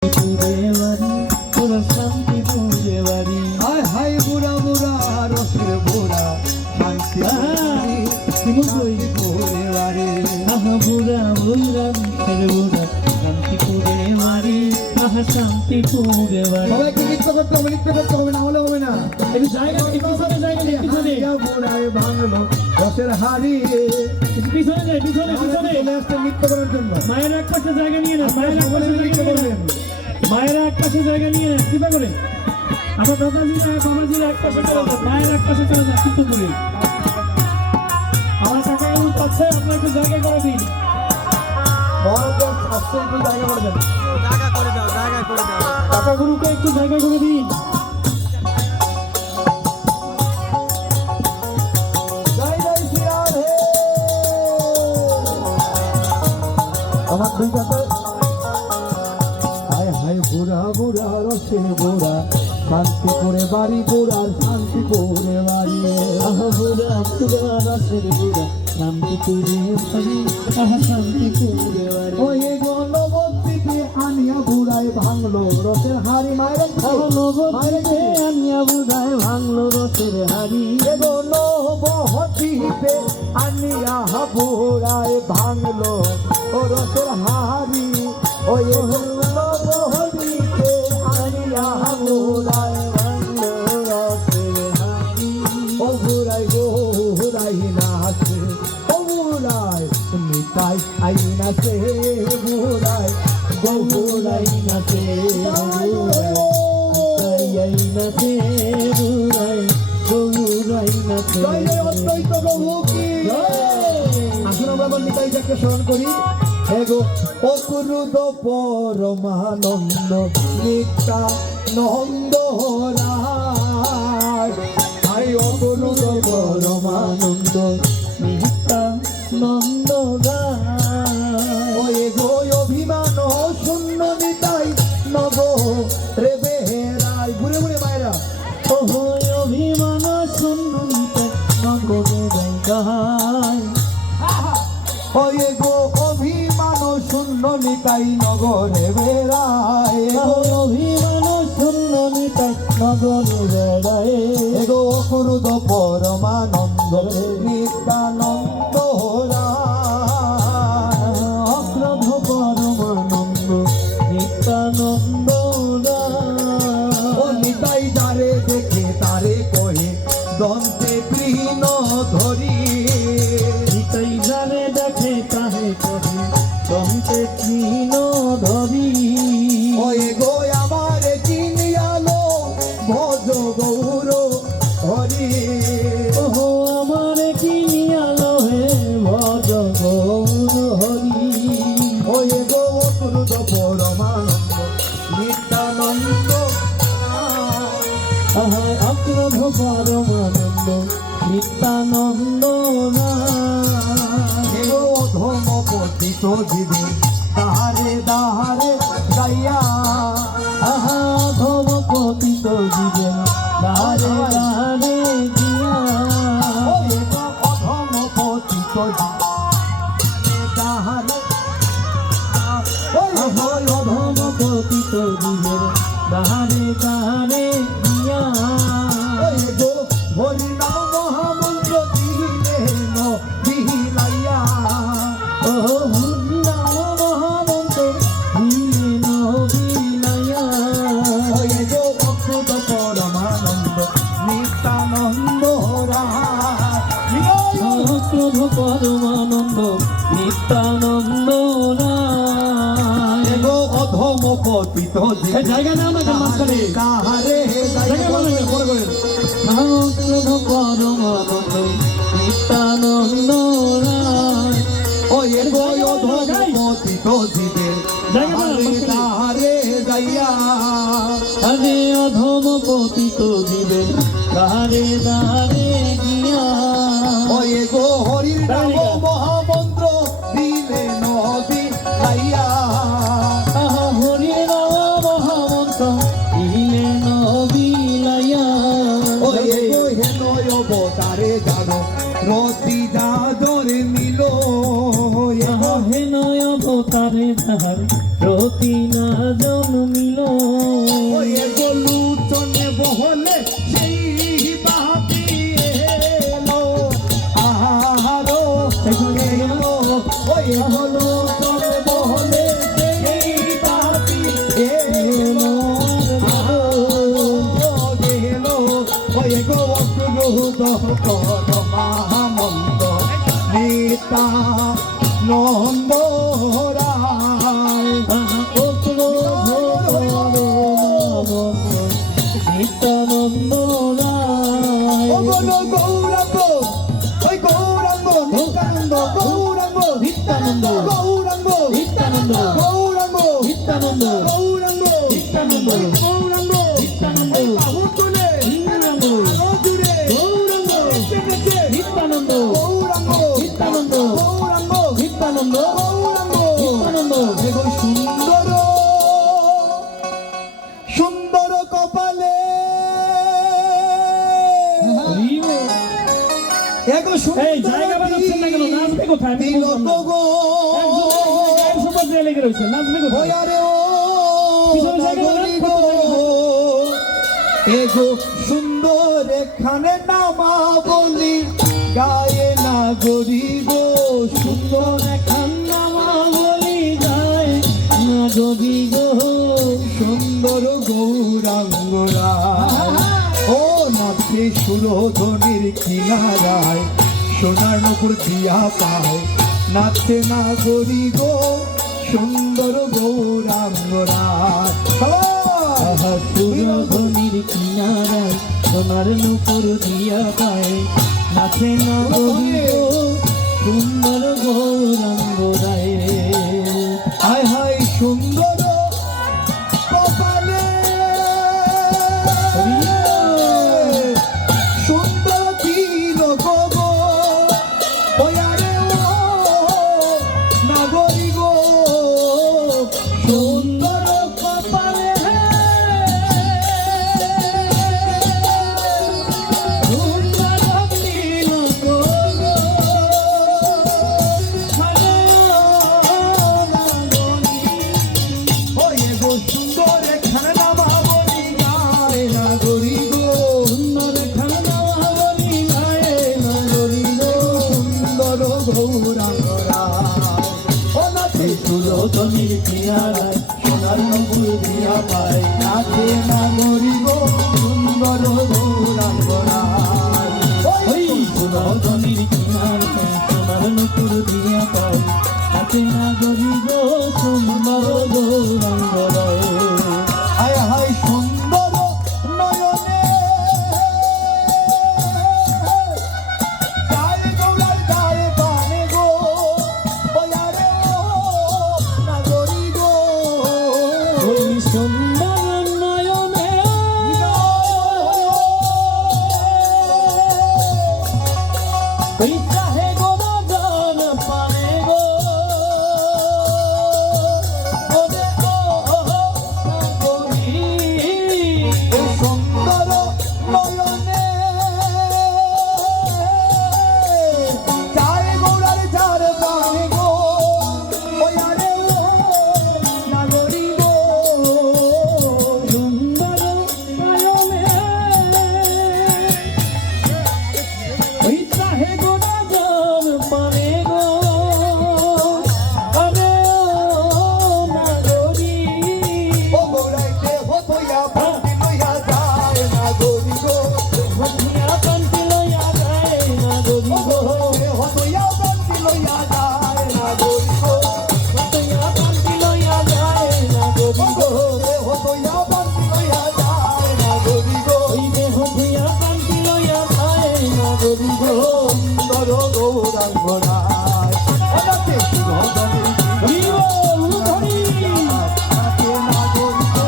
সবাইকে নৃত্য করতে হবে, না হলে হবে না। একটু জায়গা ভাঙলো রসের হাড়ি, পিছনে যায়, পিছনে চলে আসতে নৃত্য করার জন্য। মায়ের এক পাশে জায়গা নিয়ে নেন, মায়ের এক পাশে জায়গা নিয়ে নেন, কৃপা করে। আমার দাদাজিরা বাবাজিরা এক পাশে চলে যান, মায়ের এক পাশে চলে যান, কিন্তু করে আমার কাকা এমন পাচ্ছে, আপনার একটু জায়গা করে দিন। কাকা গুরুকে একটু জায়গা করে দিন। আমার দুই কাকা হায় হায় বুড়া বুড়া রসে বুড়া, শান্তিপুরে বাড়ি বুড়ার, শান্তিপুরে বাড়ি। বুড়া বুড়া রসের বুড়া, শান্তিপুরে বাড়ি, শান্তিপুরে বাড়ি। ওই গণবর্তীকে আনিয়া বুড়ায় ভাঙলো রসের হাড়ি, মায়ের আনিয়া বুড়ায় ভাঙলো রসের হাড়ি। গণবর্তীতে আনিয়া বুড়ায় ভাঙলো ও রসের হাড়ি। ওই গণবর্তীতে আনিয়া বুড়ায় ভাঙলো রসের হাড়ি। ও বুড়াই গো বুড়াই নাচে, ও বুড়াই নিতাই আই নাচে, বুড়াই গো বুড়াই নাচে, আই নাচে বুড়াই, গৌরাই নাচে। আসুন আমরা আবার নিতাইকে স্মরণ করি। হেগো অকুরুদ পরমানন্দ নিত্যানন্দ রায়, আই অকুরুদ পরমানন্দ নিত্যানন্দ রায়। ওই গো অভিমান শূন্য নিতাই নব রে বেহেরাই। ঘুরে ঘুরে মায়েরা অভিমান শূন্য নিতাই নগরে গায়। ওই গো অভিমান শূন্য নিতাই নগরে বেড়ায়, অভিমান শূন্য নিতাই নগরে বেড়ায়। এগো অকুরুদ পরমানন্দ নিত্যানন্দ রায়, অক্রোধ পরমানন্দ নিত্যানন্দ রায়। ও নিতাই যারে দেখে তারে কহে দন্তে তৃণ ধরি, নিতাই যারে দেখে তাহে কহে দন্তে তৃণ ধরি। ওই গো আমার চিনিয়ালো ভজ গৌর হরি। ওহো আমার কিনিয়ালো হে ভজ গৌর হরি। ওই গো অকুরুদ পরমানন্দ নিত্যানন্দ আহায় অক্রোধ পরমানন্দ নিত্যানন্দ রায়। এগো অধম পতিত জীবে তাহারে দাহারে গাইয়া, আহা অধম পতিত জীবন দারে দারে দিয়া। ওই গো অধম পতিত জীবে তাহারে, ওই আহা অধম পতিত জীবন দারে দারে দিয়া। ওই গো হরি নাম মহামন্ত্র দিলে দিলাইয়া, ও নাম মহামন্ত্র দিলে নবিলাইয়া। ওই গো অকুরুদ পরমানন্দ নিত্যানন্দ রায়। অক্রোধ পরমানন্দ নিত্যানন্দ রায়। এগো অধম পতিত জীবে জায়গা না আমাদের মাঝখানে কাহারে জায়গা বলেন, অক্রোধ পরমানন্দ নিত্যানন্দ রায়। ওই গো অধম পতিত জীবে জায়গা বলেন, কাহারে যাইয়া, আরে অধম পতিত জীবে দারে দারে গিয়া। ওই গো হরির নাম মহামন্ত্র দিলে নবিলাইয়া, আহা হরি নাম মহামন্ত্র দিলে নবিলাইয়া। ওই গো হেন অবতারে জানো রতি যাদরে মিল, আহা হেন অবতারে তাহার রতি না জন্মি। পরমানন্দ নিত্যানন্দ রায় নিত্যানন্দ ও বলো গৌরাঙ্গ ওই গৌরাঙ্গ নিত্যানন্দ গৌরাঙ্গ নিত্যানন্দ গৌরাঙ্গ নিত্যানন্দ গৌরাঙ্গ নিত্যানন্দ গৌরাঙ্গ নিত্যানন্দ গৌরাঙ্গ নিত্যানন্দ বাহু তুলে নিত্যানন্দ জুড়ে গৌরাঙ্গ নিত্যানন্দ গৌরাঙ্গ নিত্যানন্দ গৌরাঙ্গ নিত্যানন্দ গৌরাঙ্গ নিত্যানন্দ দেখো সুন্দর সুন্দর কপালে এগো এই জায়গা বানাচ্ছেন না কেন? নাচবে কোথায়? আমি বুঝলাম না। গায়ের সবার দিয়ে লেগে রয়েছে, নাচবে কোথায়? পিছনে জায়গা বানান, কত জায়গা? এগো সুন্দর এখানে নামা বলি গায়ে না গরিব সুন্দর এখন নামা বলি যায় না যদি গো সুন্দর গৌরাঙ্গরা ও নাচে সুরধনির কিনারায় সোনার নপুর দিয়া পায় নাচে না গরিব সুন্দর গৌরাঙ্গরা আহা সুরধনির কিনারায় সোনার নূপুর দিয়া পায় নাচে না গরিব সুন্দর গৌরাঙ্গ রায় হায় হায় সুন্দর কপালে সুন্দর দিল গো ওয়ারে ও নাগরি গো সুন্দর কপালে সুন্দর দিল গো ওয়ে গো সুন্দর এখানে নামা বলি গায়ে নাগরি গো সুন্দর খানা বলি গায়ে নাগরি গো সুন্দর গৌরাঙ্গরা ও নাচে সুরধনির কিনারায় সোনার নূপুর দিয়া পায় নাচে নাগরি গো সুন্দর গৌরাঙ্গরা ওই সুরধনির কিনারায় সোনার নূপুর দিয়া পায় নাচে না গরিব সুন্দর গৌরাঙ্গ রায় হায় হায় সুন্দর নয়নে চায় গৌরার চায় পানে গো ওয়ারে ও নাগরি গো ওই সুন্দর নয়নে ওই চাহে গো জন পানে গো ওরে ও নাগরি সুন্দর নয়নে চায় গৌরার চার পানে গো ওয়ারে ও নাগরি গো সুন্দর নয়নে ওই চাহে গো জন পানে গো আরে ও নাগরি ও গৌরাইতে হতইয়া পান্তি লইয়া যায় নাগরি গো হতিয়া কান্তি লইয়া যায় নাগরি গো হতইয়া পান্তি লইয়া যায় নাগরি গো হতিয়া কান্তি লইয়া যায় নাগরি গো হতইয়া পান্তি লইয়া যায় নাগরি গো ওই যে হতিয়া কান্তি লইয়া যায় নাগরি গো সুন্দর গৌরাঙ্গরায় অনাতে সুরধনির হরি বল হরি নাচে নাগরি গো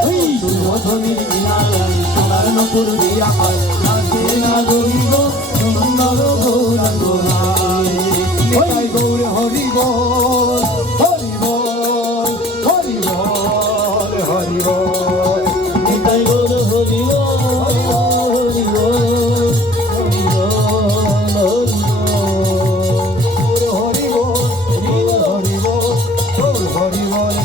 এই সুরধনির কিনারায় সোনার নপুর দিয়া পায় নাচে নাগরি গো সুন্দর গৌরাঙ্গরায় ওই গৌর হরি বল হরি বল হরি বল হরি বল নিতাই গৌর হরি বল হরি বল হরি বল হরি বল হরি বল হরি বল হরি বল